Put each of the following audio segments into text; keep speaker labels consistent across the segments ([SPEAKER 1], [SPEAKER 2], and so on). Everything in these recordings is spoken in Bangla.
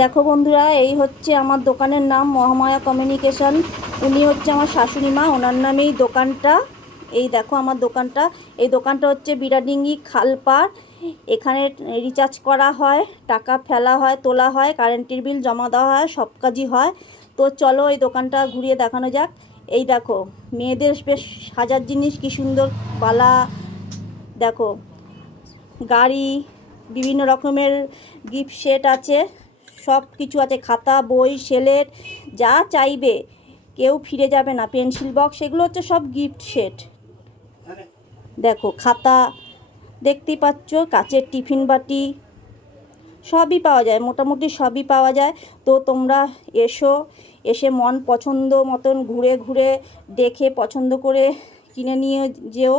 [SPEAKER 1] দেখো বন্ধুরা, এই হচ্ছে আমার দোকানের নাম, মহামায়া কমিউনিকেশন। উনি হচ্ছে আমার শাশুড়ি মা, ওনার নামেই দোকানটা। এই দেখো আমার দোকানটা। এই দোকানটা হচ্ছে বিরাডিঙ্গি খালপাড় এখানে রিচার্জ করা হয়, টাকা ফেলা হয়, তোলা হয় কারেন্টের বিল জমা দেওয়া হয়, সব কাজই হয়। তো চলো এই দোকানটা ঘুরিয়ে দেখানো যাক। এই দেখো, মেয়েদের বেশ সাজার জিনিস, কি সুন্দর বালা। দেখো, গাড়ি বিভিন্ন রকমের গিফট সেট আছে সব কিছু আছে, খাতা, বই, সেলেট, যা চাইবে, কেউ ফিরে যাবে না পেন্সিল বক্স এগুলো হচ্ছে সব গিফট সেট দেখো, খাতা, দেখতেই পাচ্ছ, কাচের টিফিন বাটি, সবই পাওয়া যায়, মোটামুটি সবই পাওয়া যায়। তো তোমরা এসো, এসে মন পছন্দ মতন ঘুরে ঘুরে, দেখে পছন্দ করে কিনে নিয়ে যেও।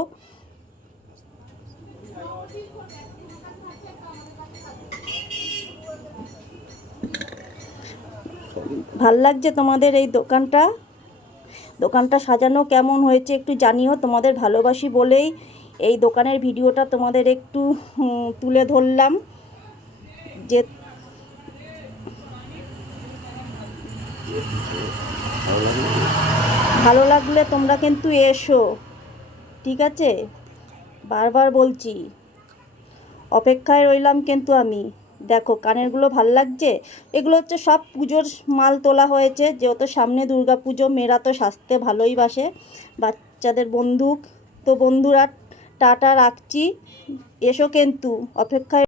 [SPEAKER 1] ভালো লাগছে তোমাদের এই দোকানটা? দোকানটা সাজানো কেমন হয়েছে একটু জানিও, তোমাদের ভালোবাসি বলেই এই দোকানের ভিডিওটা তোমাদের একটু তুলে ধরলাম। যে ভালো লাগলে তোমরা কিন্তু এসো, ঠিক আছে? বারবার বলছি, অপেক্ষায় রইলাম কিন্তু আমি। দেখো, কানেরগুলো ভালো লাগছে? এগুলো হচ্ছে সব পুজোর মাল তোলা হয়েছে, যেহেতু সামনে দুর্গা পুজো মেয়েরা তো সাজতে ভালোই বাসে। বাচ্চাদের বন্দুক, তো বন্ধুরা, টাটা রাখছি। এসো কিন্তু, অপেক্ষায়